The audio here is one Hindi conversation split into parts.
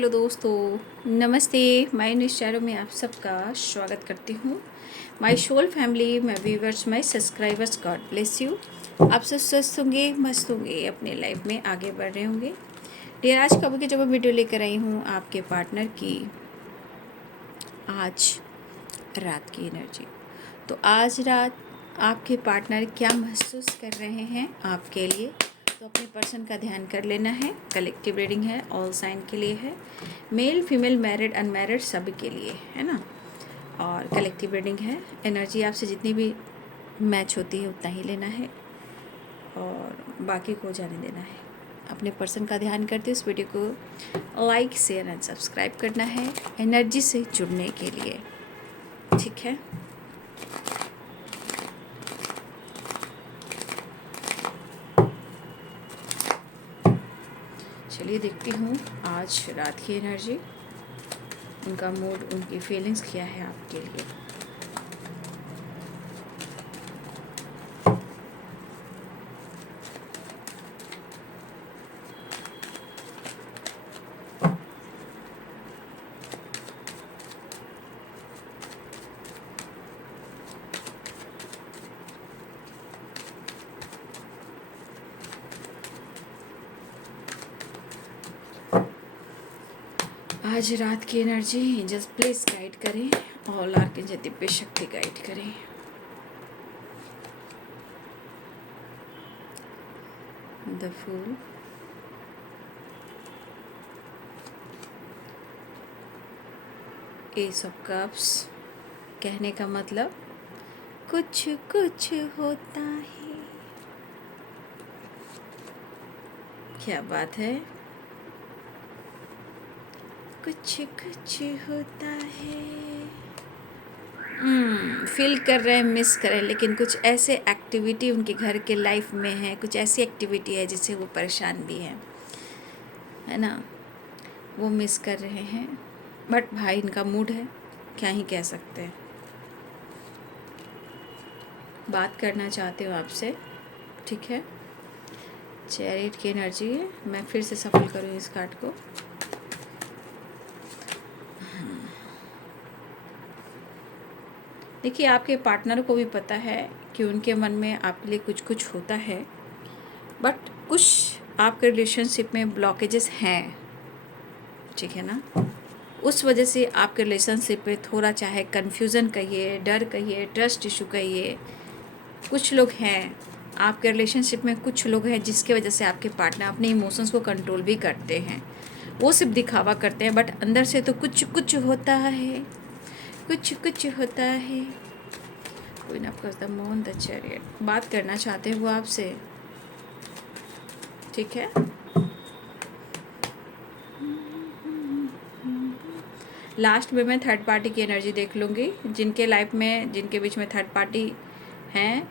हेलो दोस्तों, नमस्ते। मैं निश्चारों में आप सबका स्वागत करती हूँ। My soul family, my viewers, my subscribers, God bless you. आप सब स्वस्थ होंगे, मस्त होंगे, अपने लाइफ में आगे बढ़ रहे होंगे। डियर, आज कब की जब वीडियो लेकर आई हूँ आपके पार्टनर की आज रात की एनर्जी। तो आज रात आपके पार्टनर क्या महसूस कर रहे हैं आपके लिए, तो अपने पर्सन का ध्यान कर लेना है। कलेक्टिव रीडिंग है, ऑल साइन के लिए है, मेल फीमेल मैरिड अनमैरिड सभी के लिए है ना। और कलेक्टिव रीडिंग है, एनर्जी आपसे जितनी भी मैच होती है उतना ही लेना है और बाकी को जाने देना है। अपने पर्सन का ध्यान करते इस वीडियो को लाइक शेयर एंड सब्सक्राइब करना है एनर्जी से जुड़ने के लिए, ठीक है। चलिए देखती हूँ आज रात की एनर्जी, उनका मूड, उनकी फीलिंग्स क्या है आपके लिए। आज रात की एनर्जी एंजल्स प्लीज गाइड करें और आर्कएंजल दिव्य शक्ति गाइड करें। The fool, ace of cups, कहने का मतलब कुछ कुछ होता है। क्या बात है, कुछ कुछ होता है। फील कर रहे हैं, मिस कर रहे हैं, लेकिन कुछ ऐसे एक्टिविटी उनके घर के लाइफ में है, कुछ ऐसी एक्टिविटी है जिससे वो परेशान भी हैं, है ना। वो मिस कर रहे हैं, बट भाई इनका मूड है, क्या ही कह सकते हैं। बात करना चाहते हो आपसे, ठीक है। चैरिट की एनर्जी है, मैं फिर से सफल करूँ इस कार्ड को। देखिए, आपके पार्टनर को भी पता है कि उनके मन में आपके लिए कुछ कुछ होता है, बट कुछ आपके रिलेशनशिप में ब्लॉकेजेस हैं, ठीक है ना। उस वजह से आपके रिलेशनशिप पे थोड़ा, चाहे कन्फ्यूज़न कहिए, डर कहिए, ट्रस्ट इशू कहिए, कुछ लोग हैं आपके रिलेशनशिप में, कुछ लोग हैं जिसके वजह से आपके पार्टनर अपने इमोशंस को कंट्रोल भी करते हैं। वो सिर्फ दिखावा करते हैं, बट अंदर से तो कुछ कुछ होता है, कुछ कुछ होता है। Queen of cups, the moon, the chariot. बात करना चाहते हैं वो आपसे, ठीक है। लास्ट में मैं थर्ड पार्टी की एनर्जी देख लूँगी। जिनके लाइफ में, जिनके बीच में थर्ड पार्टी हैं,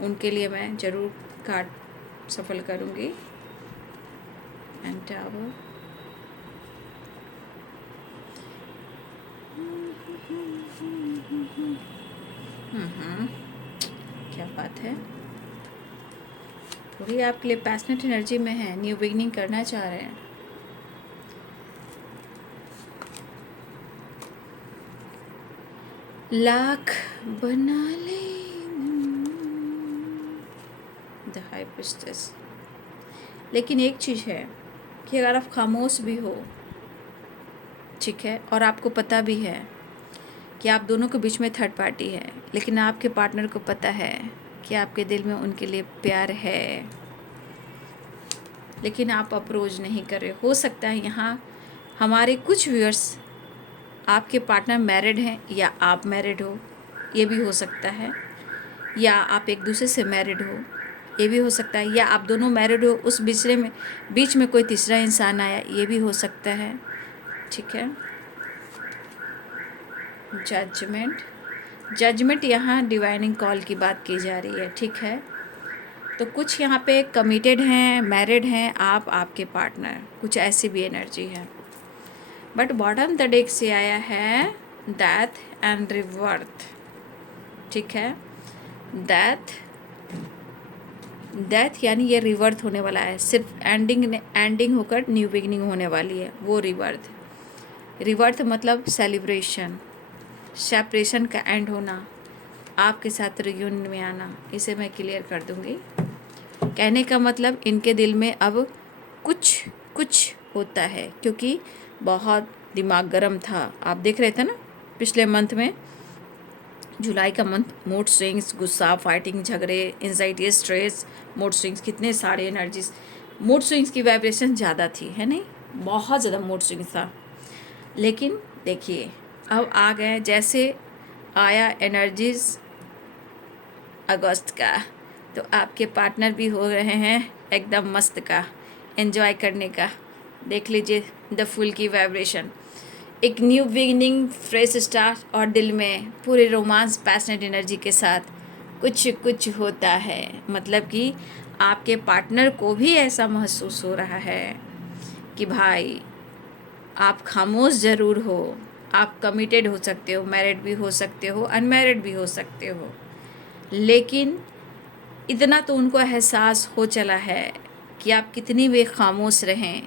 उनके लिए मैं ज़रूर कार्ड सफल करूँगी। एंड टावर, क्या बात है। वही आपके लिए पैशनेट एनर्जी में है, न्यू बिगनिंग करना चाह रहे हैं। लाख बना ले द हाई प्रिस्टेस। लेकिन एक चीज़ है कि अगर आप खामोश भी हो, ठीक है, और आपको पता भी है कि आप दोनों के बीच में थर्ड पार्टी है, लेकिन आपके पार्टनर को पता है कि आपके दिल में उनके लिए प्यार है, लेकिन आप अप्रोच नहीं कर रहे। हो सकता है यहाँ हमारे कुछ व्यूअर्स, आपके पार्टनर मैरिड हैं या आप मैरिड हो, ये भी हो सकता है, या आप एक दूसरे से मैरिड हो, ये भी हो सकता है, या आप दोनों मैरिड हो, उस बीच में कोई तीसरा इंसान आया, ये भी हो सकता है, ठीक है। जजमेंट यहाँ डिवाइनिंग कॉल की बात की जा रही है, ठीक है। तो कुछ यहाँ पे कमिटेड हैं, मैरिड हैं, आप, आपके पार्टनर, कुछ ऐसी भी एनर्जी है। बट बॉटम द डेक से आया है डेथ एंड रिवर्थ, ठीक है। डेथ यानी ये रिवर्थ होने वाला है, सिर्फ एंडिंग होकर न्यू बिगिनिंग होने वाली है, वो रिवर्थ। रिवर्थ मतलब सेलिब्रेशन, सेपरेशन का एंड होना, आपके साथ रियूनियन में आना, इसे मैं क्लियर कर दूंगी। कहने का मतलब इनके दिल में अब कुछ कुछ होता है, क्योंकि बहुत दिमाग गर्म था। आप देख रहे थे ना पिछले मंथ में, जुलाई का मंथ, मूड स्विंग्स, गुस्सा, फाइटिंग, झगड़े, एंजाइटी, स्ट्रेस, मूड स्विंग्स, कितने सारे एनर्जीज, मूड स्विंग्स की वाइब्रेशन ज़्यादा थी, है नहीं, बहुत ज़्यादा मूड स्विंग्स था। लेकिन देखिए अब आ गए, जैसे आया एनर्जीज अगस्त का, तो आपके पार्टनर भी हो रहे हैं एकदम मस्त का, एंजॉय करने का। देख लीजिए द फुल की वाइब्रेशन, एक न्यू बिगिनिंग, फ्रेश स्टार्ट, और दिल में पूरे रोमांस, पैशनेट एनर्जी के साथ कुछ कुछ होता है। मतलब कि आपके पार्टनर को भी ऐसा महसूस हो रहा है कि भाई आप खामोश ज़रूर हो, आप कमिटेड हो सकते हो, मैरिड भी हो सकते हो, अनमैरिड भी हो सकते हो, लेकिन इतना तो उनको एहसास हो चला है कि आप कितनी भी खामोश रहें,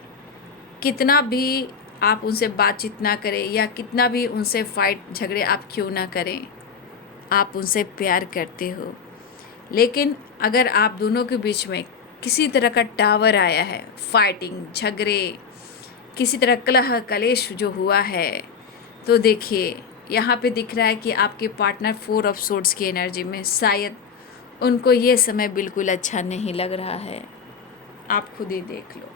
कितना भी आप उनसे बातचीत ना करें, या कितना भी उनसे फाइट झगड़े आप क्यों ना करें, आप उनसे प्यार करते हो। लेकिन अगर आप दोनों के बीच में किसी तरह का टावर आया है, फाइटिंग, झगड़े, किसी तरह कलह कलेश जो हुआ है, तो देखिए यहाँ पे दिख रहा है कि आपके पार्टनर 4 ऑफ सोर्ड्स की एनर्जी में, शायद उनको ये समय बिल्कुल अच्छा नहीं लग रहा है। आप खुद ही देख लो।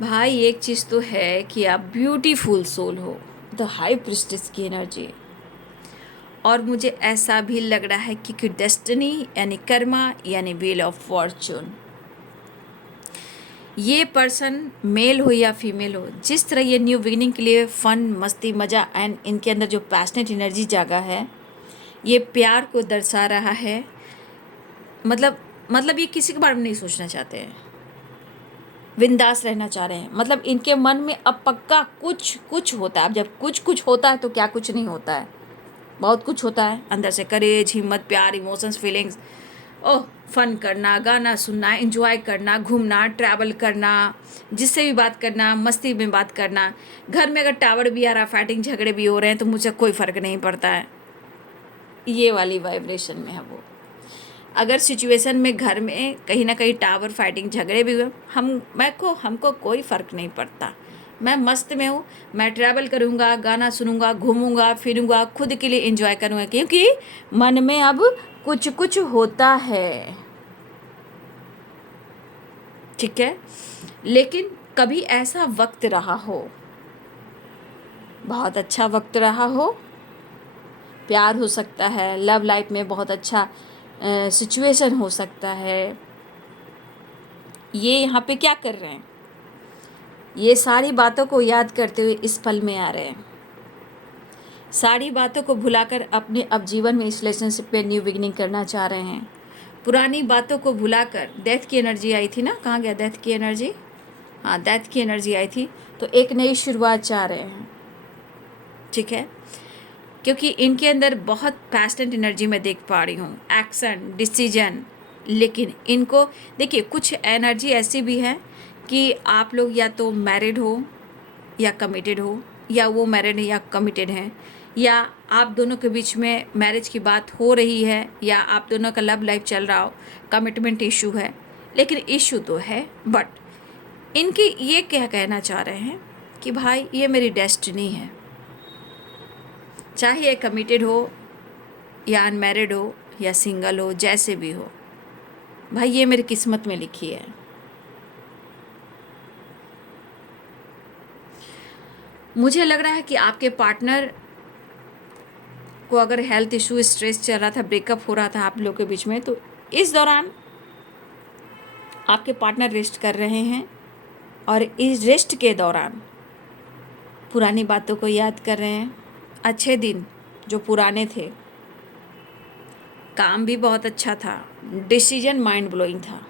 भाई एक चीज़ तो है कि आप ब्यूटीफुल सोल हो, द हाई प्रिस्टेस की एनर्जी, और मुझे ऐसा भी लग रहा है कि डेस्टिनी यानी कर्मा यानी व्हील ऑफ फॉर्चून, ये पर्सन मेल हो या फीमेल हो, जिस तरह ये न्यू बिगिनिंग के लिए फन, मस्ती, मज़ा एंड इनके अंदर जो पैशनेट एनर्जी जागा है, ये प्यार को दर्शा रहा है। मतलब ये किसी के बारे में नहीं सोचना चाहते हैं, बिंदास रहना चाह रहे हैं। मतलब इनके मन में अब पक्का कुछ कुछ होता है। अब जब कुछ कुछ होता है तो क्या कुछ नहीं होता है, बहुत कुछ होता है अंदर से, करेज, हिम्मत, प्यार, इमोशंस, फीलिंग्स, ओह फन करना, गाना सुनना, एंजॉय करना, घूमना, ट्रैवल करना, जिससे भी बात करना, मस्ती में बात करना। घर में अगर टावर भी आ रहा, फाइटिंग झगड़े भी हो रहे हैं, तो मुझे कोई फ़र्क नहीं पड़ता है, ये वाली वाइब्रेशन में है वो। अगर सिचुएशन में घर में कहीं ना कहीं टावर, फाइटिंग, झगड़े भी हुए, हमको कोई फ़र्क नहीं पड़ता, मैं मस्त में हूँ, मैं ट्रैवल करूँगा, गाना सुनूंगा, घूमूंगा फिरूंगा, खुद के लिए एंजॉय करूँगा, क्योंकि मन में अब कुछ कुछ होता है। ठीक है, लेकिन कभी ऐसा वक्त रहा हो, बहुत अच्छा वक्त रहा हो, प्यार हो सकता है, लव लाइफ में बहुत अच्छा सिचुएशन हो सकता है। ये यहाँ पे क्या कर रहे हैं, ये सारी बातों को याद करते हुए इस पल में आ रहे हैं, सारी बातों को भुलाकर अपने अब जीवन में इस रिलेशनशिप पे न्यू बिगिनिंग करना चाह रहे हैं। पुरानी बातों को भुलाकर, डेथ की एनर्जी आई थी ना, कहाँ गया डेथ की एनर्जी, हाँ डेथ की एनर्जी आई थी, तो एक नई शुरुआत चाह रहे हैं। ठीक है, क्योंकि इनके अंदर बहुत पैशनेट एनर्जी मैं देख पा रही हूँ, एक्शन, डिसीजन। लेकिन इनको देखिए कुछ एनर्जी ऐसी भी है कि आप लोग या तो मैरिड हो या कमिटेड हो, या वो मैरिड है या कमिटेड हैं, या आप दोनों के बीच में मैरिज की बात हो रही है, या आप दोनों का लव लाइफ चल रहा हो, कमिटमेंट इशू है। लेकिन इशू तो है, बट इनकी ये क्या कहना चाह रहे हैं कि भाई ये मेरी डेस्टिनी है, चाहे ये कमिटेड हो या अनमैरिड हो या सिंगल हो, जैसे भी हो, भाई ये मेरी किस्मत में लिखी है। मुझे लग रहा है कि आपके पार्टनर को अगर हेल्थ इशू, स्ट्रेस चल रहा था, ब्रेकअप हो रहा था आप लोगों के बीच में, तो इस दौरान आपके पार्टनर रेस्ट कर रहे हैं, और इस रेस्ट के दौरान पुरानी बातों को याद कर रहे हैं। अच्छे दिन जो पुराने थे, काम भी बहुत अच्छा था, डिसीजन माइंड ब्लोइंग था,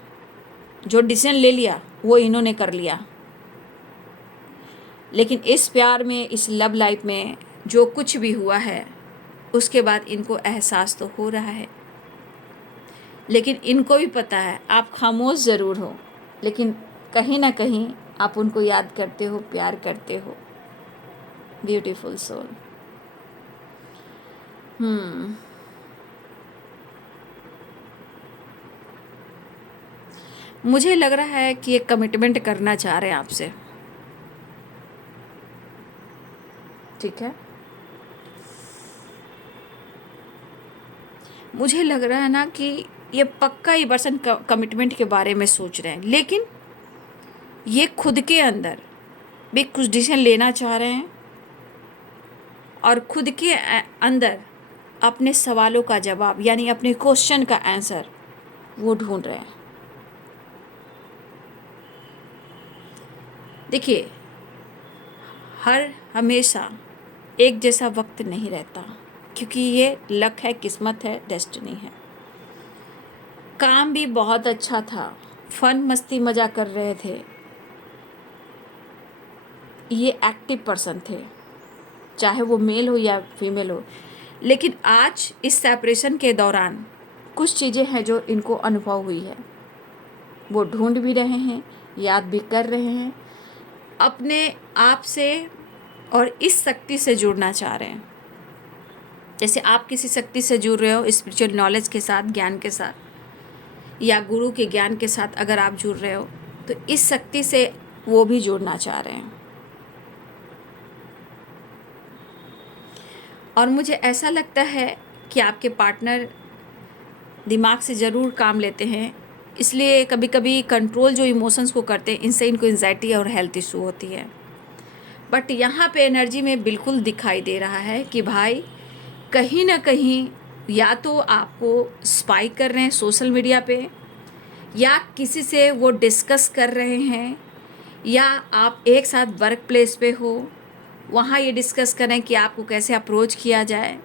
जो डिसीजन ले लिया वो इन्होंने कर लिया। लेकिन इस प्यार में, इस लव लाइफ में जो कुछ भी हुआ है, उसके बाद इनको एहसास तो हो रहा है लेकिन इनको भी पता है आप खामोश ज़रूर हो, लेकिन कहीं ना कहीं आप उनको याद करते हो, प्यार करते हो। Beautiful soul. मुझे लग रहा है कि ये कमिटमेंट करना चाह रहे हैं आपसे, ठीक है। मुझे लग रहा है ना कि ये पक्का ही पर्सन कमिटमेंट के बारे में सोच रहे हैं, लेकिन ये खुद के अंदर भी कुछ डिसीजन लेना चाह रहे हैं और खुद के अंदर अपने सवालों का जवाब यानी अपने क्वेश्चन का आंसर वो ढूंढ रहे हैं। देखिए, हर हमेशा एक जैसा वक्त नहीं रहता, क्योंकि ये लक है, किस्मत है, डेस्टिनी है। काम भी बहुत अच्छा था, फन मस्ती मजा कर रहे थे, ये एक्टिव पर्सन थे, चाहे वो मेल हो या फीमेल हो। लेकिन आज इस सेपरेशन के दौरान कुछ चीज़ें हैं जो इनको अनुभव हुई है, वो ढूंढ भी रहे हैं, याद भी कर रहे हैं, अपने आप से और इस शक्ति से जुड़ना चाह रहे हैं। जैसे आप किसी शक्ति से जुड़ रहे हो, स्पिरिचुअल नॉलेज के साथ, ज्ञान के साथ, या गुरु के ज्ञान के साथ अगर आप जुड़ रहे हो, तो इस शक्ति से वो भी जुड़ना चाह रहे हैं। और मुझे ऐसा लगता है कि आपके पार्टनर दिमाग से ज़रूर काम लेते हैं, इसलिए कभी कभी कंट्रोल जो इमोशंस को करते हैं, इनसे इनको एंजाइटी और हेल्थ इशू होती है। बट यहाँ पे एनर्जी में बिल्कुल दिखाई दे रहा है कि भाई कहीं ना कहीं या तो आपको स्पाई कर रहे हैं सोशल मीडिया पे, या किसी से वो डिस्कस कर रहे हैं, या आप एक साथ वर्क प्लेस पे हो, वहाँ ये डिस्कस करें कि आपको कैसे अप्रोच किया जाए।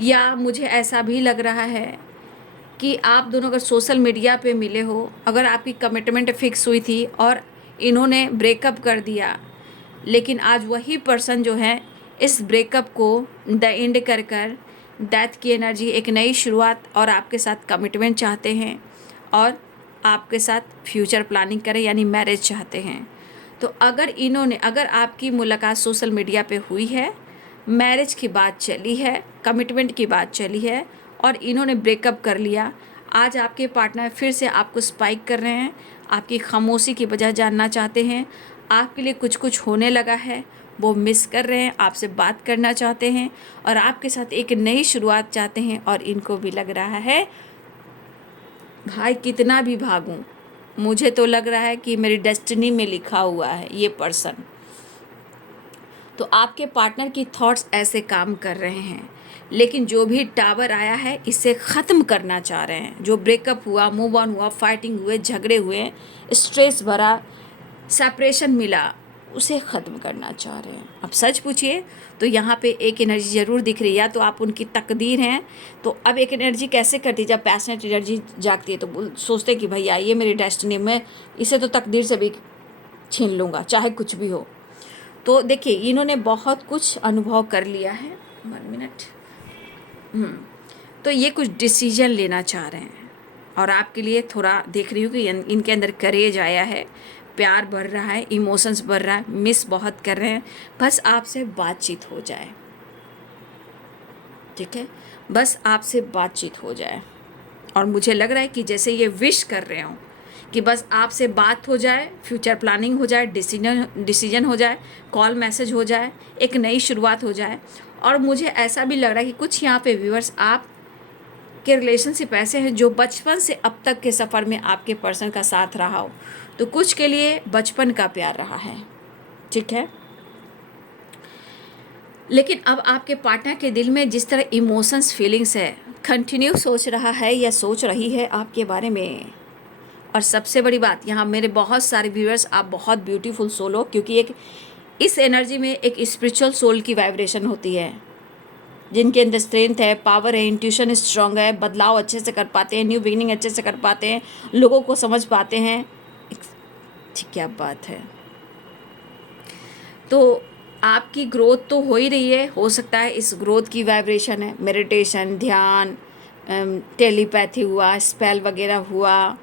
या मुझे ऐसा भी लग रहा है कि आप दोनों अगर सोशल मीडिया पे मिले हो, अगर आपकी कमिटमेंट फिक्स हुई थी और इन्होंने ब्रेकअप कर दिया, लेकिन आज वही पर्सन जो है इस ब्रेकअप को द एंड कर कर डेथ की एनर्जी, एक नई शुरुआत और आपके साथ कमिटमेंट चाहते हैं और आपके साथ फ्यूचर प्लानिंग करें यानी मैरिज चाहते हैं। तो अगर आपकी मुलाकात सोशल मीडिया पे हुई है, मैरिज की बात चली है, कमिटमेंट की बात चली है और इन्होंने ब्रेकअप कर लिया, आज आपके पार्टनर फिर से आपको स्पाइक कर रहे हैं, आपकी खामोशी की वजह जानना चाहते हैं, आपके लिए कुछ कुछ होने लगा है, वो मिस कर रहे हैं, आपसे बात करना चाहते हैं और आपके साथ एक नई शुरुआत चाहते हैं। और इनको भी लग रहा है भाई कितना भी भागूं, मुझे तो लग रहा है कि मेरी डेस्टिनी में लिखा हुआ है ये पर्सन। तो आपके पार्टनर की थॉट्स ऐसे काम कर रहे हैं, लेकिन जो भी टावर आया है इसे ख़त्म करना चाह रहे हैं। जो ब्रेकअप हुआ, मूव ऑन हुआ, फाइटिंग हुए, झगड़े हुए, स्ट्रेस भरा सेपरेशन मिला, उसे ख़त्म करना चाह रहे हैं। अब सच पूछिए तो यहाँ पे एक एनर्जी ज़रूर दिख रही है, या तो आप उनकी तकदीर हैं। तो अब एक एनर्जी कैसे करती है, जब पैशनेट एनर्जी जागती है तो सोचते हैं कि भाई आइए मेरी डेस्टिनी में, इसे तो तकदीर से भी छीन लूँगा चाहे कुछ भी हो। तो देखिए इन्होंने बहुत कुछ अनुभव कर लिया है। 1 मिनट। तो ये कुछ डिसीजन लेना चाह रहे हैं और आपके लिए थोड़ा देख रही हूँ कि इनके अंदर करेज आया है, प्यार बढ़ रहा है, इमोशंस बढ़ रहा है, मिस बहुत कर रहे हैं, बस आपसे बातचीत हो जाए। ठीक है, बस आपसे बातचीत हो जाए। और मुझे लग रहा है कि जैसे ये विश कर रहे हो कि बस आपसे बात हो जाए, फ्यूचर प्लानिंग हो जाए, डिसीजन हो जाए, कॉल मैसेज हो जाए, एक नई शुरुआत हो जाए। और मुझे ऐसा भी लग रहा है कि कुछ यहाँ पे व्यूअर्स आप के रिलेशनशिप ऐसे हैं जो बचपन से अब तक के सफ़र में आपके पर्सन का साथ रहा हो, तो कुछ के लिए बचपन का प्यार रहा है। ठीक है, लेकिन अब आपके पार्टनर के दिल में जिस तरह इमोशंस, फीलिंग्स है, कंटिन्यू सोच रहा है या सोच रही है आपके बारे में। और सबसे बड़ी बात, यहाँ मेरे बहुत सारे व्यूअर्स, आप बहुत ब्यूटीफुल सोल हो, क्योंकि एक इस एनर्जी में एक स्पिरिचुअल सोल की वाइब्रेशन होती है, जिनके अंदर स्ट्रेंथ है, पावर है, इंट्यूशन स्ट्रांग है, बदलाव अच्छे से कर पाते हैं, न्यू बिगिनिंग अच्छे से कर पाते हैं, लोगों को समझ पाते हैं। ठीक, क्या बात है। तो आपकी ग्रोथ तो हो ही रही है, हो सकता है इस ग्रोथ की वाइब्रेशन है मेडिटेशन, ध्यान, टेलीपैथी हुआ, स्पेल वगैरह हुआ।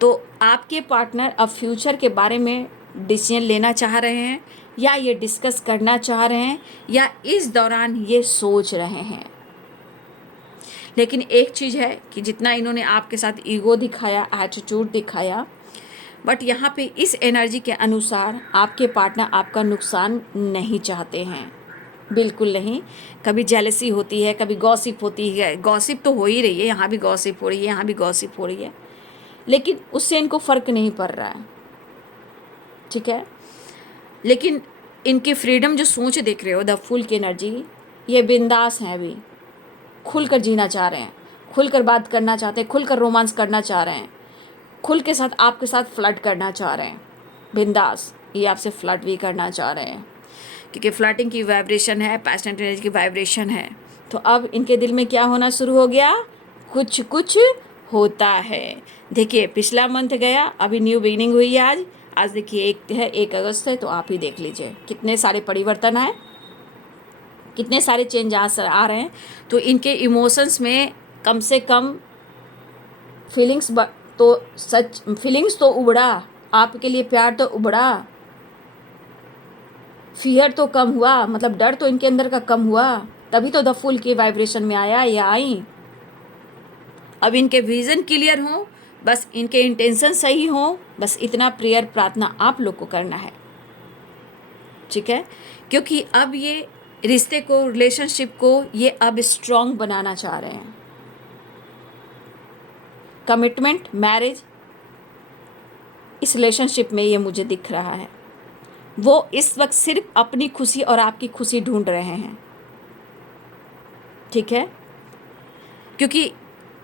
तो आपके पार्टनर अब फ्यूचर के बारे में डिसीजन लेना चाह रहे हैं, या ये डिस्कस करना चाह रहे हैं, या इस दौरान ये सोच रहे हैं। लेकिन एक चीज़ है कि जितना इन्होंने आपके साथ ईगो दिखाया, एटीट्यूड दिखाया, बट यहाँ पे इस एनर्जी के अनुसार आपके पार्टनर आपका नुकसान नहीं चाहते हैं, बिल्कुल नहीं। कभी जेलसी होती है, कभी गॉसिप होती है, गॉसिप तो हो ही रही है, यहाँ भी गॉसिप हो रही है, यहाँ भी गॉसिप हो रही है, लेकिन उससे इनको फ़र्क नहीं पड़ रहा है, ठीक है। लेकिन इनकी फ्रीडम जो सोच देख रहे हो, द फूल की एनर्जी, ये बिंदास हैं, अभी खुलकर जीना चाह रहे हैं, खुलकर बात करना चाहते हैं, खुलकर रोमांस करना चाह रहे हैं, खुल के साथ आपके साथ फ्लर्ट करना चाह रहे हैं, बिंदास। ये आपसे फ्लर्ट भी करना चाह रहे हैं, क्योंकि फ्लर्टिंग की वाइब्रेशन है, पैशनेट एनर्जी की वाइब्रेशन है। तो अब इनके दिल में क्या होना शुरू हो गया, कुछ कुछ होता है। देखिए पिछला मंथ गया, अभी न्यू बिगिनिंग हुई है आज। आज देखिए 1 अगस्त है, तो आप ही देख लीजिए कितने सारे परिवर्तन आए, कितने सारे चेंज आ रहे हैं। तो इनके इमोशंस में कम से कम फीलिंग्स तो उबड़ा, आपके लिए प्यार तो उबड़ा, फियर तो कम हुआ, मतलब डर तो इनके अंदर का कम हुआ, तभी तो द फूल की वाइब्रेशन में आया या आई। अब इनके विजन क्लियर हो, बस इनके इंटेंशन सही हो, बस इतना प्रेयर प्रार्थना आप लोग को करना है, ठीक है। क्योंकि अब ये रिश्ते को, रिलेशनशिप को ये अब स्ट्रॉन्ग बनाना चाह रहे हैं। कमिटमेंट, मैरिज, इस रिलेशनशिप में ये मुझे दिख रहा है। वो इस वक्त सिर्फ अपनी खुशी और आपकी खुशी ढूंढ रहे हैं, ठीक है। क्योंकि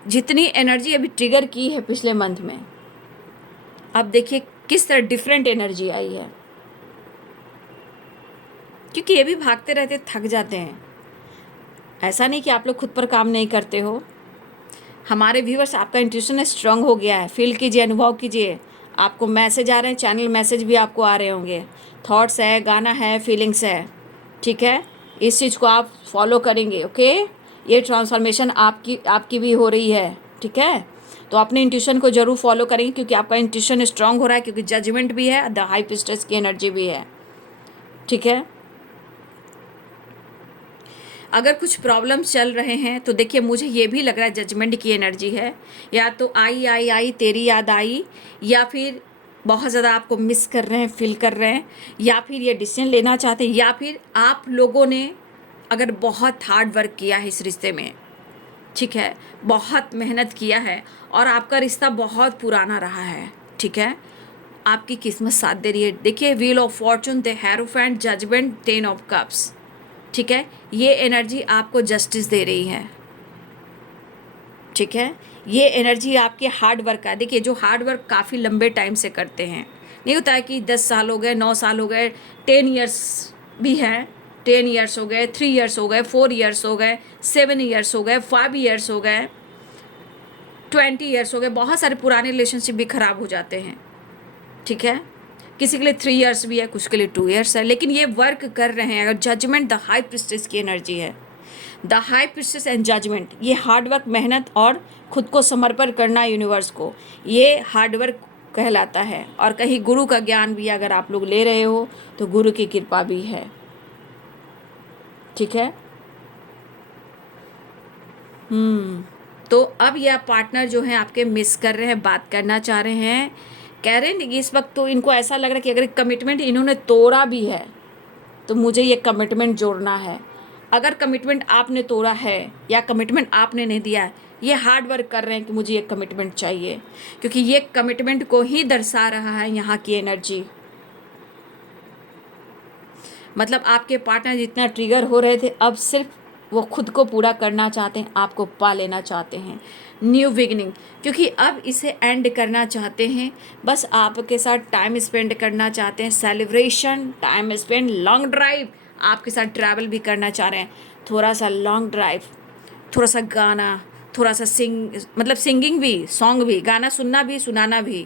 जितनी एनर्जी अभी ट्रिगर की है पिछले मंथ में, अब देखिए किस तरह डिफरेंट एनर्जी आई है। क्योंकि ये भी भागते रहते थक जाते हैं। ऐसा नहीं कि आप लोग खुद पर काम नहीं करते हो। हमारे व्यूअर्स, आपका इंट्यूशन स्ट्रांग हो गया है, फील कीजिए, अनुभव कीजिए। आपको मैसेज आ रहे हैं, चैनल मैसेज भी आपको आ रहे होंगे, थॉट्स है, गाना है, फीलिंग्स है, ठीक है। इस चीज़ को आप फॉलो करेंगे, ओके। ये ट्रांसफॉर्मेशन आपकी भी हो रही है, ठीक है। तो अपने इंट्यूशन को जरूर फॉलो करेंगे, क्योंकि आपका इंट्यूशन स्ट्रांग हो रहा है, क्योंकि जजमेंट भी है, द हाई प्रीस्टेस की एनर्जी भी है, ठीक है। अगर कुछ प्रॉब्लम चल रहे हैं तो देखिए मुझे ये भी लग रहा है जजमेंट की एनर्जी है। या तो आई तेरी याद आई, या फिर बहुत ज़्यादा आपको मिस कर रहे हैं, फील कर रहे हैं, या फिर ये डिसीजन लेना चाहते हैं, या फिर आप लोगों ने अगर बहुत हार्ड वर्क किया है इस रिश्ते में, ठीक है, बहुत मेहनत किया है और आपका रिश्ता बहुत पुराना रहा है, ठीक है। आपकी किस्मत साथ दे रही है। देखिए wheel of fortune, the hierophant, judgement, 10 of cups, ठीक है। ये एनर्जी आपको जस्टिस दे रही है, ठीक है। ये एनर्जी आपके हार्ड वर्क का। देखिए जो हार्ड वर्क काफ़ी लंबे टाइम से करते हैं, नहीं होता है कि 10 साल हो गए, 9 साल हो गए, 10 ईयर्स भी हैं, 10 ईयर्स हो गए, 3 ईयर्स हो गए, 4 ईयर्स हो गए, 7 ईयर्स हो गए, 5 ईयर्स हो गए, 20 ईयर्स हो गए। बहुत सारे पुराने रिलेशनशिप भी ख़राब हो जाते हैं, ठीक है। किसी के लिए 3 ईयर्स भी है, कुछ के लिए 2 ईयर्स है, लेकिन ये वर्क कर रहे हैं। अगर जजमेंट द हाई प्रीस्टेस की एनर्जी है, the high priestess and judgement, ये हार्ड वर्क, मेहनत और खुद को समर्पण करना यूनिवर्स को, ये हार्ड वर्क कहलाता है। और कहीं गुरु का ज्ञान भी अगर आप लोग ले रहे हो तो गुरु की कृपा भी है, ठीक है। तो अब यह पार्टनर जो है आपके मिस कर रहे हैं, बात करना चाह रहे हैं, कह रहे हैं इस वक्त तो इनको ऐसा लग रहा है कि अगर कमिटमेंट इन्होंने तोड़ा भी है तो मुझे ये कमिटमेंट जोड़ना है। अगर कमिटमेंट आपने तोड़ा है या कमिटमेंट आपने नहीं दिया है, ये हार्ड वर्क कर रहे हैं कि मुझे ये कमिटमेंट चाहिए, क्योंकि ये कमिटमेंट को ही दर्शा रहा है यहाँ की एनर्जी। मतलब आपके पार्टनर जितना ट्रिगर हो रहे थे, अब सिर्फ वो खुद को पूरा करना चाहते हैं, आपको पा लेना चाहते हैं, न्यू बिगिनिंग। क्योंकि अब इसे एंड करना चाहते हैं, बस आपके साथ टाइम स्पेंड करना चाहते हैं, celebration, time spend, long drive, आपके साथ ट्रैवल भी करना चाह रहे हैं, थोड़ा सा लॉन्ग ड्राइव, थोड़ा सा गाना, थोड़ा सा सिंगिंग भी, सॉन्ग भी, गाना सुनना भी, सुनाना भी,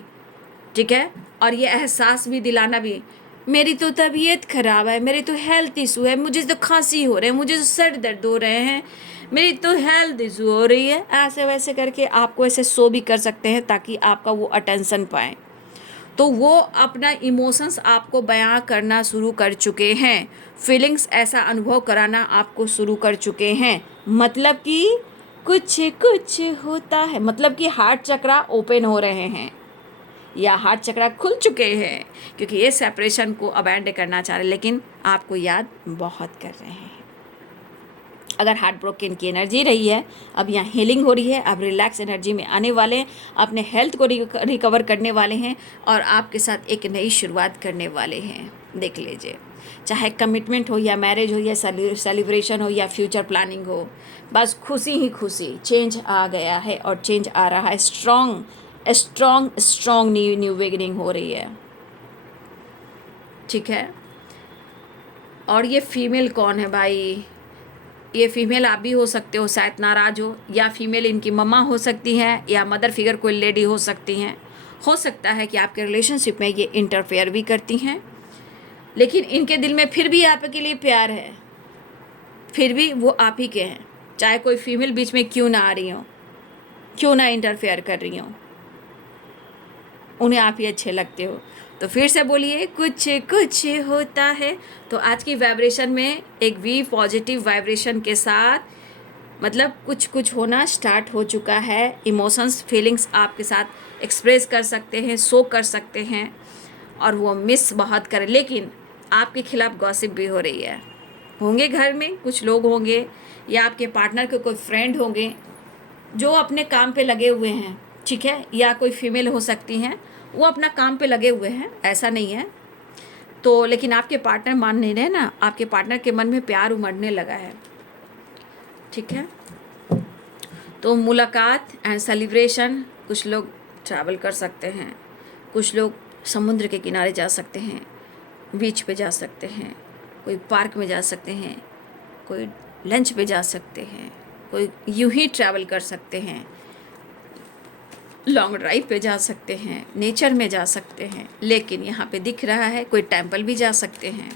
ठीक है। और ये एहसास भी दिलाना भी, मेरी तो तबीयत ख़राब है, मेरी तो हेल्थ इशू है, मुझे तो खांसी हो रही है, मुझे तो सर दर्द हो रहे हैं, मेरी तो हेल्थ इशू हो रही है। ऐसे वैसे करके आपको ऐसे शो भी कर सकते हैं ताकि आपका वो अटेंशन पाए। तो वो अपना इमोशंस आपको बयां करना शुरू कर चुके हैं, फीलिंग्स ऐसा अनुभव कराना आपको शुरू कर चुके हैं। मतलब कि कुछ कुछ होता है, मतलब कि हार्ट चक्रा ओपन हो रहे हैं या हार्ट चक्रा खुल चुके हैं, क्योंकि ये सेपरेशन को अबैंड करना चाह रहे हैं, लेकिन आपको याद बहुत कर रहे हैं। अगर हार्ट ब्रोकन की एनर्जी रही है, अब यहाँ हीलिंग हो रही है, अब रिलैक्स एनर्जी में आने वाले हैं, अपने हेल्थ को रिकवर करने वाले हैं और आपके साथ एक नई शुरुआत करने वाले हैं। देख लीजिए, चाहे कमिटमेंट हो या मैरिज हो या सेलिब्रेशन हो या फ्यूचर प्लानिंग हो, बस खुशी ही खुशी। चेंज आ गया है और चेंज आ रहा है, strong strong strong new beginning हो रही है। ठीक है। और ये फीमेल कौन है भाई? ये फीमेल आप भी हो सकते हो, शायद नाराज हो, या फीमेल इनकी मम्मा हो सकती हैं, या मदर फिगर कोई लेडी हो सकती हैं। हो सकता है कि आपके रिलेशनशिप में ये इंटरफेयर भी करती हैं, लेकिन इनके दिल में फिर भी आपके लिए प्यार है, फिर भी वो आप ही के हैं, चाहे कोई फीमेल बीच में क्यों ना आ रही हो, क्यों ना इंटरफेयर कर रही हो, उन्हें आप ही अच्छे लगते हो। तो फिर से बोलिए, कुछ कुछ होता है। तो आज की वाइब्रेशन में एक वी पॉजिटिव वाइब्रेशन के साथ, मतलब कुछ कुछ होना स्टार्ट हो चुका है। इमोशंस फीलिंग्स आपके साथ एक्सप्रेस कर सकते हैं, शो कर सकते हैं, और वो मिस बहुत करें। लेकिन आपके खिलाफ गॉसिप भी हो रही है, होंगे घर में कुछ लोग होंगे, या आपके पार्टनर के कोई फ्रेंड होंगे जो अपने काम पे लगे हुए हैं। ठीक है, या कोई फीमेल हो सकती हैं, वो अपना काम पे लगे हुए हैं, ऐसा नहीं है। तो लेकिन आपके पार्टनर मान नहीं रहे ना, आपके पार्टनर के मन में प्यार उमड़ने लगा है। ठीक है, तो मुलाकात एंड सेलिब्रेशन, कुछ लोग ट्रैवल कर सकते हैं, कुछ लोग समुद्र के किनारे जा सकते हैं, बीच पे जा सकते हैं, कोई पार्क में जा सकते हैं, कोई लंच पे जा सकते हैं, कोई यूं ही ट्रैवल कर सकते हैं, लॉन्ग ड्राइव पे जा सकते हैं, नेचर में जा सकते हैं। लेकिन यहाँ पे दिख रहा है कोई टेंपल भी जा सकते हैं।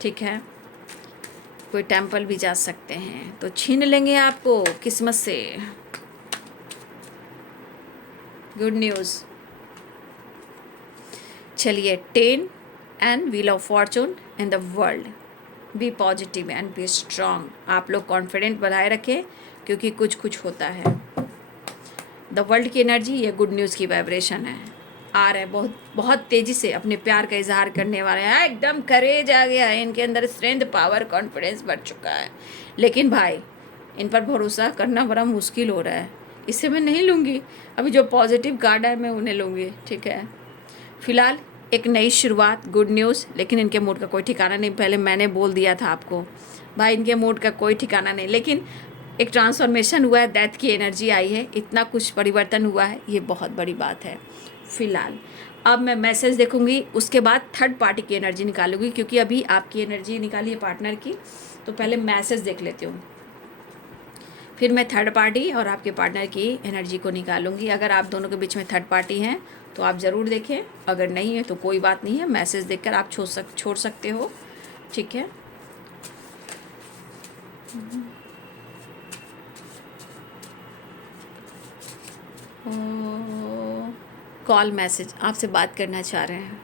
ठीक है, कोई टेंपल भी जा सकते हैं। तो छीन लेंगे आपको किस्मत से। Good news. चलिए, 10 and wheel of fortune in the world. Be positive and be strong. आप लोग कॉन्फिडेंट बनाए रखें, क्योंकि कुछ कुछ होता है। द वर्ल्ड की एनर्जी, ये गुड न्यूज़ की वाइब्रेशन है, आ रहे हैं, बहुत बहुत तेज़ी से अपने प्यार का इजहार करने वाले हैं। एकदम करेज आ गया है इनके अंदर, स्ट्रेंथ, पावर, कॉन्फिडेंस बढ़ चुका है। लेकिन भाई, इन पर भरोसा करना बड़ा मुश्किल हो रहा है। इससे मैं नहीं लूँगी, अभी जो पॉजिटिव कार्ड है मैं उन्हें लूँगी। ठीक है, फिलहाल एक नई शुरुआत, गुड न्यूज़। लेकिन इनके मूड का कोई ठिकाना नहीं, पहले मैंने बोल दिया था आपको भाई, इनके मूड का कोई ठिकाना नहीं। लेकिन एक ट्रांसफॉर्मेशन हुआ है, डेथ की एनर्जी आई है, इतना कुछ परिवर्तन हुआ है, ये बहुत बड़ी बात है। फिलहाल अब मैं मैसेज देखूंगी, उसके बाद थर्ड पार्टी की एनर्जी निकालूंगी, क्योंकि अभी आपकी एनर्जी निकाली है पार्टनर की, तो पहले मैसेज देख लेती हूँ, फिर मैं थर्ड पार्टी और आपके पार्टनर की एनर्जी को निकालूंगी। अगर आप दोनों के बीच में थर्ड पार्टी हैं तो आप ज़रूर देखें, अगर नहीं है तो कोई बात नहीं है, मैसेज देखकर आप छोड़ सकते हो। ठीक है, कॉल मैसेज आपसे बात करना चाह रहे हैं,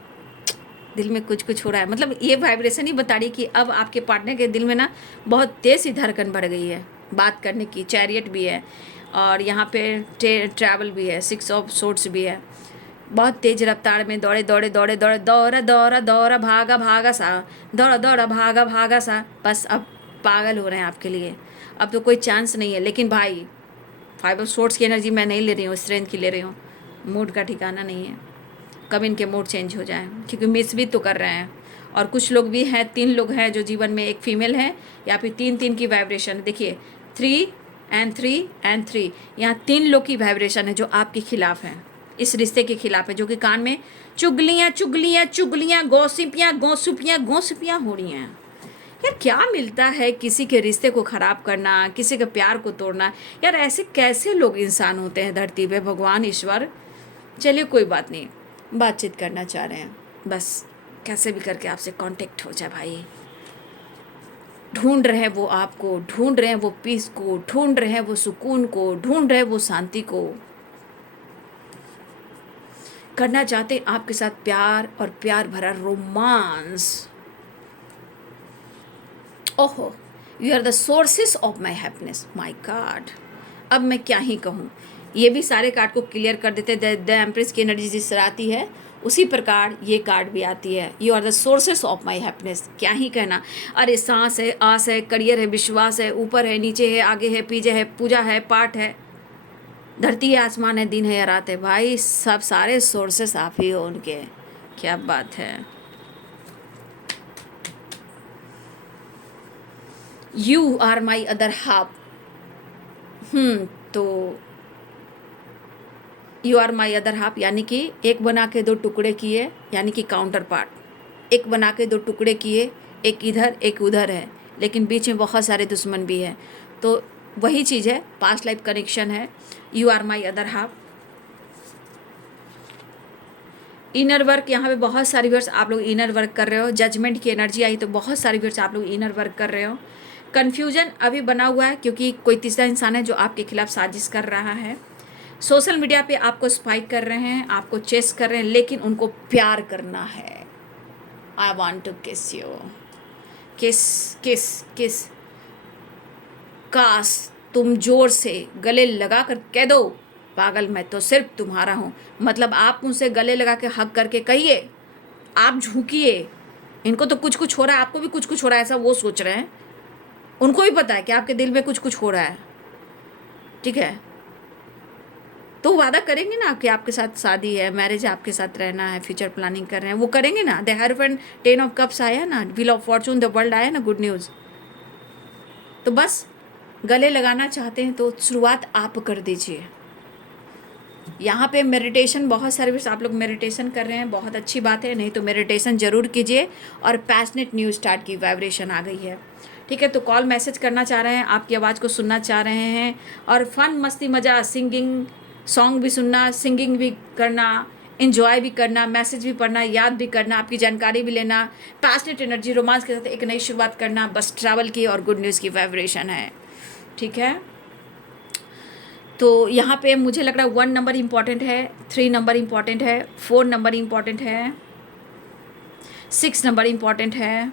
दिल में कुछ कुछ हो रहा है। मतलब ये वाइब्रेशन ही बता रही कि अब आपके पार्टनर के दिल में ना बहुत तेज़ सी धड़कन बढ़ गई है बात करने की। चैरियट भी है और यहाँ पे ट्रैवल भी है, 6 ऑफ सोर्ड्स भी है। बहुत तेज़ रफ्तार में दौड़े दौड़े दौड़े दौड़े दौड़ा दौड़ा दौड़ा भागा भागा सा, दौड़ा दौड़ा भागा भागा सा, बस अब पागल हो रहे हैं आपके लिए। अब तो कोई चांस नहीं है। लेकिन भाई, 5 ऑफ सोर्ड्स की एनर्जी मैं नहीं ले रही हूँ, स्ट्रेंथ की ले रही हूँ। मूड का ठिकाना नहीं है, कब इनके मूड चेंज हो जाए, क्योंकि मिस भी तो कर रहे हैं। और कुछ लोग भी हैं, 3 लोग हैं जो जीवन में, एक फीमेल है, या फिर 3 की वाइब्रेशन। देखिए, 3 एंड 3 एंड 3, यहाँ 3 लोग की वाइब्रेशन है जो आपके खिलाफ हैं, इस रिश्ते के खिलाफ है, जो कि कान में चुगलियाँ चुगलियाँ चुगलियाँ, गॉसिपियाँ हो रही हैं। यार, क्या मिलता है किसी के रिश्ते को ख़राब करना, किसी के प्यार को तोड़ना? यार, ऐसे कैसे लोग इंसान होते हैं धरती पे, भगवान ईश्वर। चलिए, कोई बात नहीं, बातचीत करना चाह रहे हैं, बस कैसे भी करके आपसे कांटेक्ट हो जाए भाई। ढूंढ रहे हैं वो आपको, ढूंढ रहे हैं वो पीस को, ढूंढ रहे हैं वो सुकून को, ढूंढ रहे हैं वो शांति को। करना चाहते हैं आपके साथ प्यार और प्यार भरा रोमांस। ओहो, you are the sources of my happiness. My God, अब मैं क्या ही कहूँ। ये भी सारे कार्ड को क्लियर कर देते। द एम्प्रेस की एनर्जी जिस तरह आती है उसी प्रकार ये कार्ड भी आती है। You are the sources of my happiness. क्या ही कहना। अरे सांस है, आस है, करियर है, विश्वास है, ऊपर है, नीचे है, आगे है, पीछे है, पूजा है, पाठ है, धरती है, आसमान है, दिन है या रात है, भाई सब सारे सोर्सेस आप ही हो उनके। क्या बात है। You are my other half. तो you are my other half यानी कि एक बना के दो टुकड़े किए, यानी कि काउंटर पार्ट। एक बना के दो टुकड़े किए, एक इधर एक उधर है, लेकिन बीच में बहुत सारे दुश्मन भी हैं। तो वही चीज़ है, पास्ट लाइफ कनेक्शन है। You are my other half. Inner work, यहाँ पे बहुत सारी वर्ड्स आप लोग इनर वर्क कर रहे हो। जजमेंट की एनर्जी आई तो बहुत सारी वर्ड्स आप लोग इनर वर्क कर रहे हो। कन्फ्यूजन अभी बना हुआ है क्योंकि कोई तीसरा इंसान है जो आपके खिलाफ साजिश कर रहा है। सोशल मीडिया पे आपको स्पाइक कर रहे हैं, आपको चेस कर रहे हैं, लेकिन उनको प्यार करना है। आई वॉन्ट टू किस यू। किस किस किस। काश तुम जोर से गले लगा कर कह दो, पागल मैं तो सिर्फ तुम्हारा हूँ। मतलब आप मुझसे गले लगा के हक करके कहिए, आप झुकिए। इनको तो कुछ कुछ हो रहा है, आपको भी कुछ कुछ हो रहा है, ऐसा वो सोच रहे हैं। उनको भी पता है कि आपके दिल में कुछ कुछ हो रहा है, ठीक है। तो वादा करेंगे ना कि आपके साथ शादी है, मैरिज है, आपके साथ रहना है, फ्यूचर प्लानिंग कर रहे हैं, वो करेंगे ना। द हायरोफेंट, 10 ऑफ कप्स आया ना, wheel of fortune, the world आया ना, गुड न्यूज़। तो बस गले लगाना चाहते हैं तो शुरुआत आप कर दीजिए। यहाँ पे मेडिटेशन, बहुत सारे आप लोग मेडिटेशन कर रहे हैं, बहुत अच्छी बात है। नहीं तो मेडिटेशन ज़रूर कीजिए। और पैशनेट न्यू स्टार्ट की वाइब्रेशन आ गई है, ठीक है। तो कॉल मैसेज करना चाह रहे हैं, आपकी आवाज़ को सुनना चाह रहे हैं, और फन मस्ती मज़ा, सिंगिंग सॉन्ग भी सुनना, सिंगिंग भी करना, इन्जॉय भी करना, मैसेज भी पढ़ना, याद भी करना, आपकी जानकारी भी लेना, पैशनेट एनर्जी, रोमांस के साथ एक नई शुरुआत करना, बस ट्रैवल की और गुड न्यूज़ की वाइब्रेशन है, ठीक है। तो यहाँ पे मुझे लग रहा है 1 नंबर इम्पॉर्टेंट है, 3 नंबर इम्पॉर्टेंट है, 4 नंबर इम्पॉर्टेंट है, 6 नंबर इम्पॉर्टेंट है।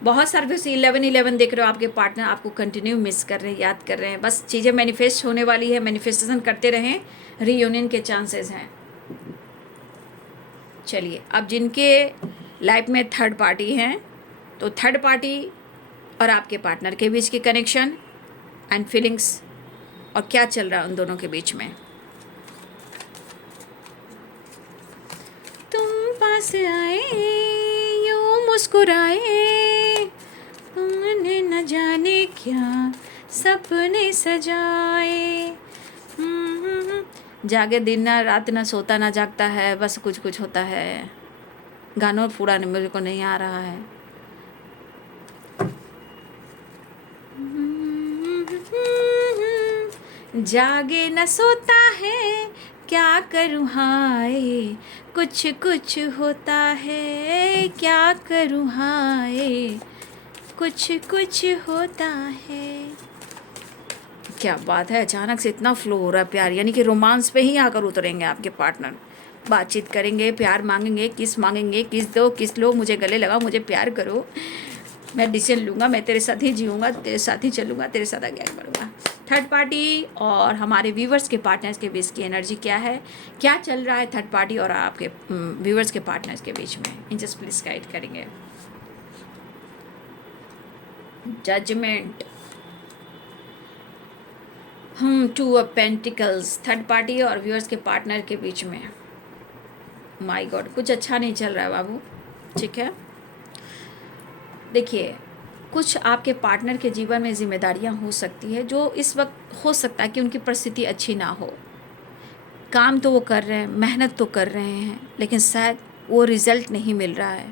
बहुत सारे 11 देख रहे हो, आपके पार्टनर आपको कंटिन्यू मिस कर रहे हैं, याद कर रहे हैं। बस चीज़ें मैनिफेस्ट होने वाली है, मैनिफेस्टेशन करते रहें, रीयूनियन के चांसेस हैं। चलिए, अब जिनके लाइफ में थर्ड पार्टी हैं, तो थर्ड पार्टी और आपके पार्टनर के बीच के कनेक्शन एंड फीलिंग्स, और क्या चल रहा है उन दोनों के बीच में। तुम पास आए यूं मुस्कुराए, तुमने न जाने क्या सपने सजाए। जागे दिन ना रात, ना सोता ना जागता है, बस कुछ कुछ होता है। गानों पूरा मेरे को नहीं आ रहा है। जागे न सोता है, क्या करूँ हाय, कुछ कुछ होता है, क्या करूँ हाय, कुछ कुछ होता है। क्या बात है, अचानक से इतना फ्लो हो रहा है प्यार, यानी कि रोमांस पे ही आकर उतरेंगे आपके पार्टनर। बातचीत करेंगे, प्यार मांगेंगे, किस दो, किस लो, मुझे गले लगाओ, मुझे प्यार करो, मैं डिसीजन लूँगा, मैं तेरे साथ ही जीऊँगा, तेरे साथ ही चलूँगा, तेरे साथ आगे बढ़ूँगा। थर्ड पार्टी और हमारे व्यूवर्स के पार्टनर्स के बीच की एनर्जी क्या है, क्या चल रहा है थर्ड पार्टी और आपके व्यूवर्स के पार्टनर्स के बीच में, इंजस प्लीज गाइड करेंगे। Judgement, 2 of pentacles, third party और व्यूअर्स के पार्टनर के बीच में। माय गॉड, कुछ अच्छा नहीं चल रहा है बाबू, ठीक है। देखिए, कुछ आपके पार्टनर के जीवन में जिम्मेदारियां हो सकती है, जो इस वक्त हो सकता है कि उनकी परिस्थिति अच्छी ना हो। काम तो वो कर रहे हैं, मेहनत तो कर रहे हैं, लेकिन शायद वो रिज़ल्ट नहीं मिल रहा है,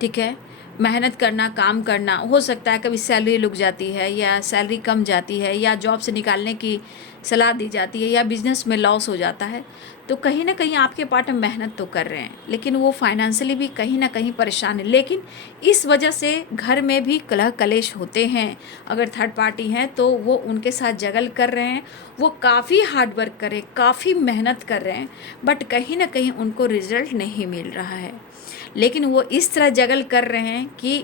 ठीक है। मेहनत करना, काम करना, हो सकता है कभी सैलरी रुक जाती है या सैलरी कम जाती है या जॉब से निकालने की सलाह दी जाती है या बिजनेस में लॉस हो जाता है, तो कहीं ना कहीं आपके पार्टनर मेहनत तो कर रहे हैं लेकिन वो फाइनेंशियली भी कहीं ना कहीं परेशान है। लेकिन इस वजह से घर में भी कलह कलेश होते हैं। अगर थर्ड पार्टी हैं तो वो उनके साथ जगल कर रहे हैं, वो काफ़ी हार्ड वर्क कर रहे हैं, काफ़ी मेहनत कर रहे हैं, बट कहीं ना कहीं उनको रिजल्ट नहीं मिल रहा है। लेकिन वो इस तरह जगल कर रहे हैं कि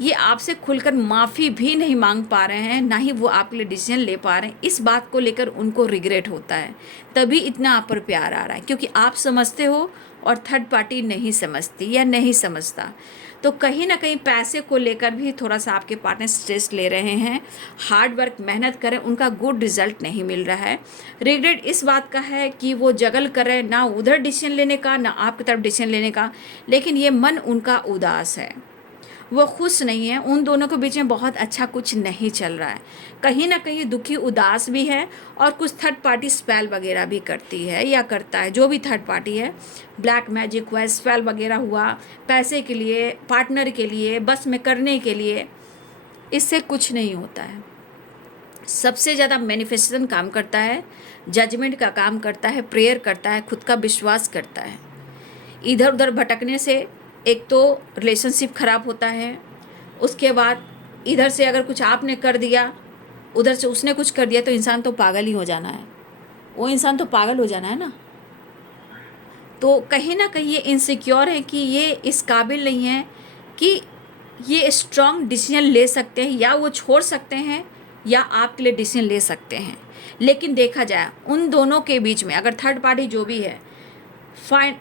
ये आपसे खुलकर माफ़ी भी नहीं मांग पा रहे हैं, ना ही वो आपके लिए डिसीजन ले पा रहे हैं। इस बात को लेकर उनको रिग्रेट होता है, तभी इतना आप पर प्यार आ रहा है, क्योंकि आप समझते हो और थर्ड पार्टी नहीं समझती या नहीं समझता। तो कहीं ना कहीं पैसे को लेकर भी थोड़ा सा आपके पार्टनर स्ट्रेस ले रहे हैं, हार्ड वर्क मेहनत करें, उनका गुड रिजल्ट नहीं मिल रहा है। रिग्रेट इस बात का है कि वो जगल कर रहे हैं, ना उधर डिसीजन लेने का ना आपकी तरफ डिसीजन लेने का, लेकिन ये मन उनका उदास है, वो खुश नहीं है। उन दोनों के बीच में बहुत अच्छा कुछ नहीं चल रहा है, कहीं ना कहीं दुखी उदास भी है। और कुछ थर्ड पार्टी स्पेल वगैरह भी करती है या करता है, जो भी थर्ड पार्टी है, ब्लैक मैजिक हुआ, स्पेल वगैरह हुआ, पैसे के लिए, पार्टनर के लिए, बस में करने के लिए, इससे कुछ नहीं होता है। सबसे ज़्यादा मैनिफेस्टेशन काम करता है, जजमेंट का काम करता है, प्रेयर करता है, खुद का विश्वास करता है। इधर उधर भटकने से एक तो रिलेशनशिप ख़राब होता है, उसके बाद इधर से अगर कुछ आपने कर दिया, उधर से उसने कुछ कर दिया, तो इंसान तो पागल ही हो जाना है, वो इंसान तो पागल हो जाना है ना। तो कहीं ना कहीं ये इनसिक्योर है कि ये इस काबिल नहीं है कि ये स्ट्रॉन्ग डिसीजन ले सकते हैं, या वो छोड़ सकते हैं या आपके लिए डिसीजन ले सकते हैं। लेकिन देखा जाए उन दोनों के बीच में, अगर थर्ड पार्टी जो भी है,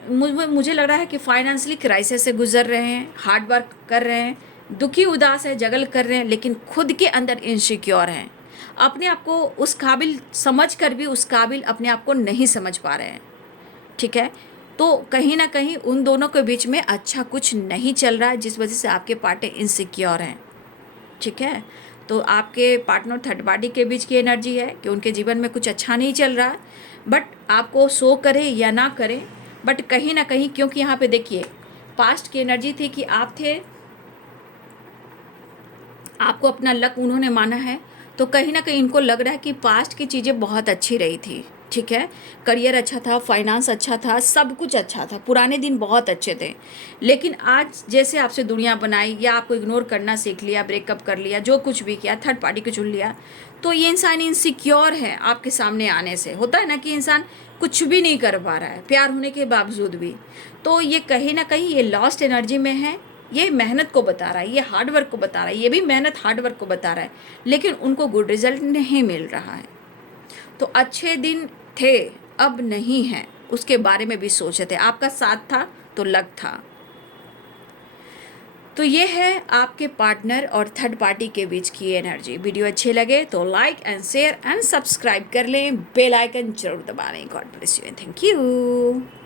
मुझे लग रहा है कि फाइनेंशियली क्राइसिस से गुजर रहे हैं, हार्ड वर्क कर रहे हैं, दुखी उदास है, जगल कर रहे हैं, लेकिन खुद के अंदर इनसिक्योर हैं, अपने आप को उस काबिल समझ कर भी उस काबिल अपने आप को नहीं समझ पा रहे हैं। ठीक है, तो कहीं ना कहीं उन दोनों के बीच में अच्छा कुछ नहीं चल रहा है, जिस वजह से आपके पार्टनर इनसिक्योर हैं। ठीक है, तो आपके पार्टनर थर्ड पार्टी के बीच की एनर्जी है कि उनके जीवन में कुछ अच्छा नहीं चल रहा है, बट आपको शो करे या ना करे, बट कहीं ना कहीं, क्योंकि यहाँ पे देखिए पास्ट की एनर्जी थी कि आप थे, आपको अपना लक उन्होंने माना है, तो कहीं ना कहीं इनको लग रहा है कि पास्ट की चीज़ें बहुत अच्छी रही थी। ठीक है, करियर अच्छा था, फाइनेंस अच्छा था, सब कुछ अच्छा था, पुराने दिन बहुत अच्छे थे। लेकिन आज जैसे आपसे दुनिया बनाई या आपको इग्नोर करना सीख लिया, ब्रेकअप कर लिया, जो कुछ भी किया, थर्ड पार्टी को चुन लिया, तो ये इंसान इनसिक्योर है आपके सामने आने से। होता है ना कि इंसान कुछ भी नहीं कर पा रहा है प्यार होने के बावजूद भी, तो ये कहीं ना कहीं ये लॉस्ट एनर्जी में है। ये मेहनत को बता रहा है, ये हार्ड वर्क को बता रहा है, ये भी मेहनत हार्ड वर्क को बता रहा है, लेकिन उनको गुड रिजल्ट नहीं मिल रहा है। तो अच्छे दिन थे, अब नहीं है, उसके बारे में भी सोचे थे, आपका साथ था तो लक था। तो ये है आपके पार्टनर और थर्ड पार्टी के बीच की एनर्जी। वीडियो अच्छे लगे तो like and share and subscribe कर लें, बेल आइकन जरूर दबा लें। God bless you and thank you.